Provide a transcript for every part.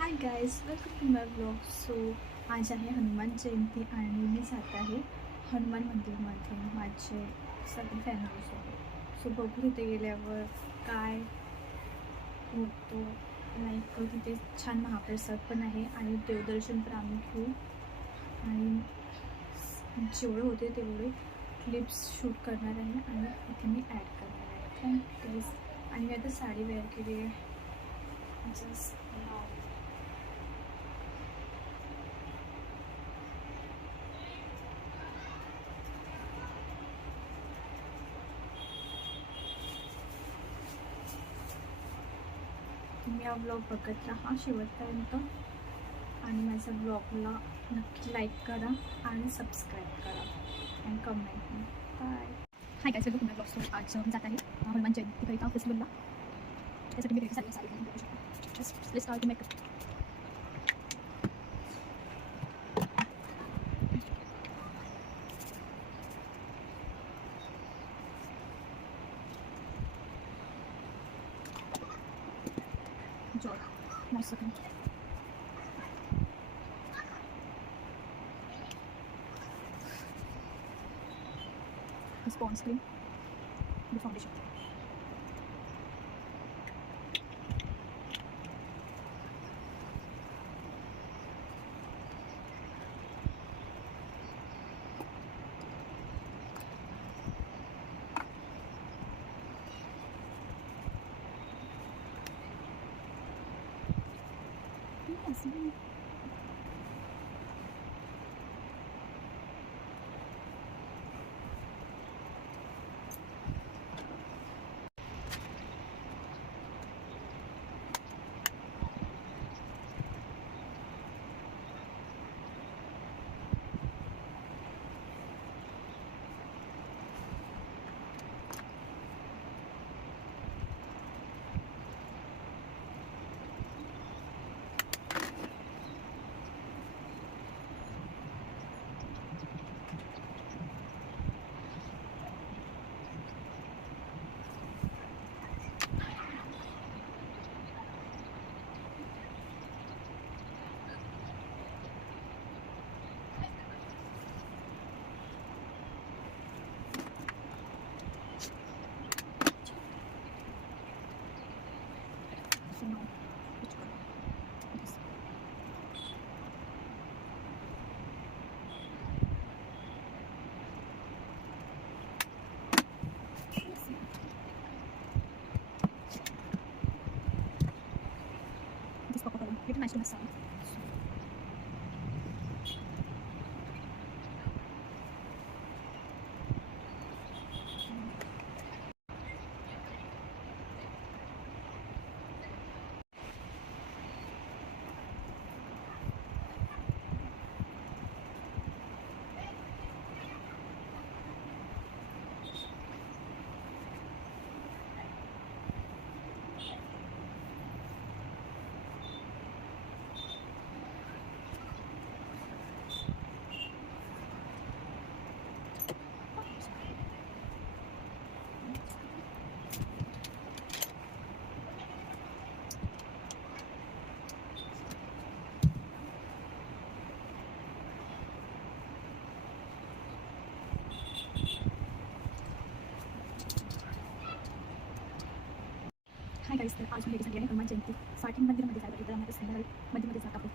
Hi guys, welcome to my blog. So आज आहे हनुमान जयंती आणि मी जात आहे हनुमान मंदिरमध्ये माझे सगळे फॅमिलीसोबत. सो बघू तिथे गेल्यावर काय होतो. लाईक तिथे छान महाप्रसाद पण आहे आणि देवदर्शन पण आम्ही घेऊ आणि जेवढे होते तेवढे क्लिप्स शूट करणार आहे आणि इथे मी ॲड करणार आहे. थँक्यू. आणि मी आता साडी वेअर केली आहे. जस्ट तुम्ही हा ब्लॉग बघत राहा शेवटपर्यंत आणि माझ्या ब्लॉगला नक्की लाईक करा आणि सबस्क्राईब करा आणि कमेंट. बाय. हाय काय सगळं ब्लॉग. सो आज जात आहे हनुमान जयंती करिता फेस्टिवलला. त्यासाठी मी रेडी झाली sari just let's start to makeup. Joy मस्त स्पॉन्स cream foundation. Yes. So now, which color? This. This purple color, very nice to my side. Hi guys, तर आज मी रेडी झाली आहे हनुमान जयंती साठी मंदिरामध्ये जायला. तर आम्हाला संध्याकाळी मंदिरमध्ये जात आहोत.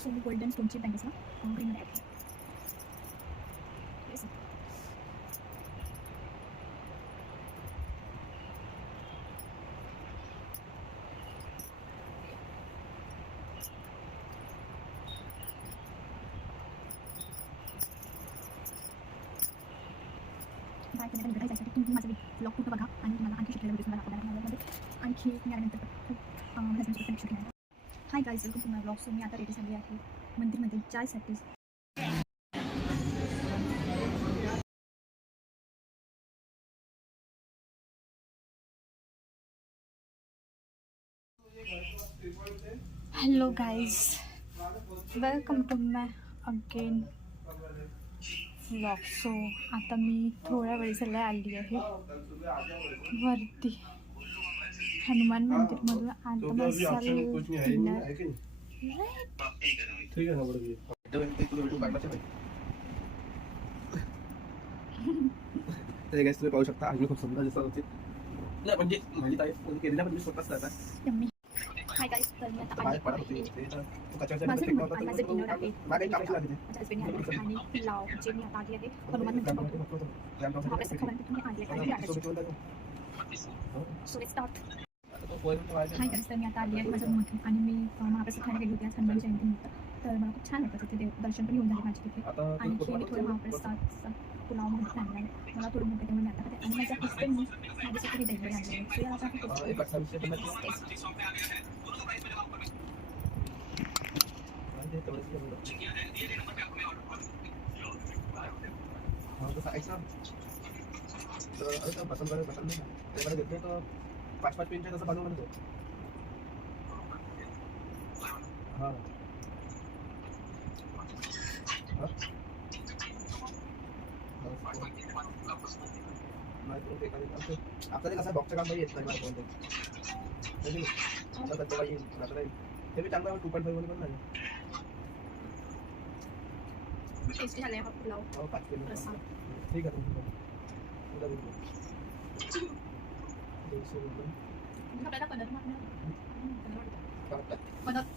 सो गोल्डन स्टोनची बँगल्स ना ग्रीनमध्ये ॲड केली. काय करण्याचा निर्णय जायसाठी तुम्ही माझा ब्लॉग पूर्ण बघा आणि तुम्हाला आणखी शिकलेल्या व्हिडिओज मला दाखवण्यामध्ये आणखी मिळाल्यानंतर खूप हजबंडसोबत कनेक्शन घेणार. Hi guys, welcome to my blog. So मी आता रेडी झाली आहे मंदिरमध्ये जायसाठी. Hello guys, welcome to my again vlog. So आता मी थोड्या वेळ झाल्या आली आहे वरती हनुमान मंदिरमधून. आता तुम्ही पाहू शकता अजून खूप सुंदर दिसत होती. नाही म्हणजे माझी ताईफ केलेल्या पण मी स्वतःच करतात. हाय गाईज, तर मी आता बाहेर आली पडत होती आहे. ते तर माझं त्याच्यावर डिनर आहे. माझं मागे कामाची लागते हजबंड आले आणि पुलाव जे मी आता आली आहे हनुमान मंदिरमधून. महाप्रसाद खाण्यासाठी मी आणले आहे. So let's start. Hi guys, तर मी आता आली आहे माझ्या रूममधून आणि मी महाप्रसाद खायला गेली होती आज हनुमान जयंतीनिमित्त. तर मला खूप छान वाटतं तिथे दर्शन पण घेऊन झाले माझे तिथे. आणखी मी थोडं महाप्रसादचा पुलाव म्हणून आणला आहे. मला थोडं मोठं त्यामुळे मी आता खाते आणि माझ्या हस्बंडनी माझ्यासाठी हे दहीवडे आणले आहेत. सो याला आता पसंद नाही घेतले तर 5-5 पेनच्या तसं बनवलं तो. हां आपल्याला कसं डॉक्टर काम येत नाही मला तेव्हा येईल ते बी चांगला 2.5 मध्ये पण नाही. टेस्टी झाले हा पुलाव. 5 पेन ठीक आहे. आपल्याला पदार्थ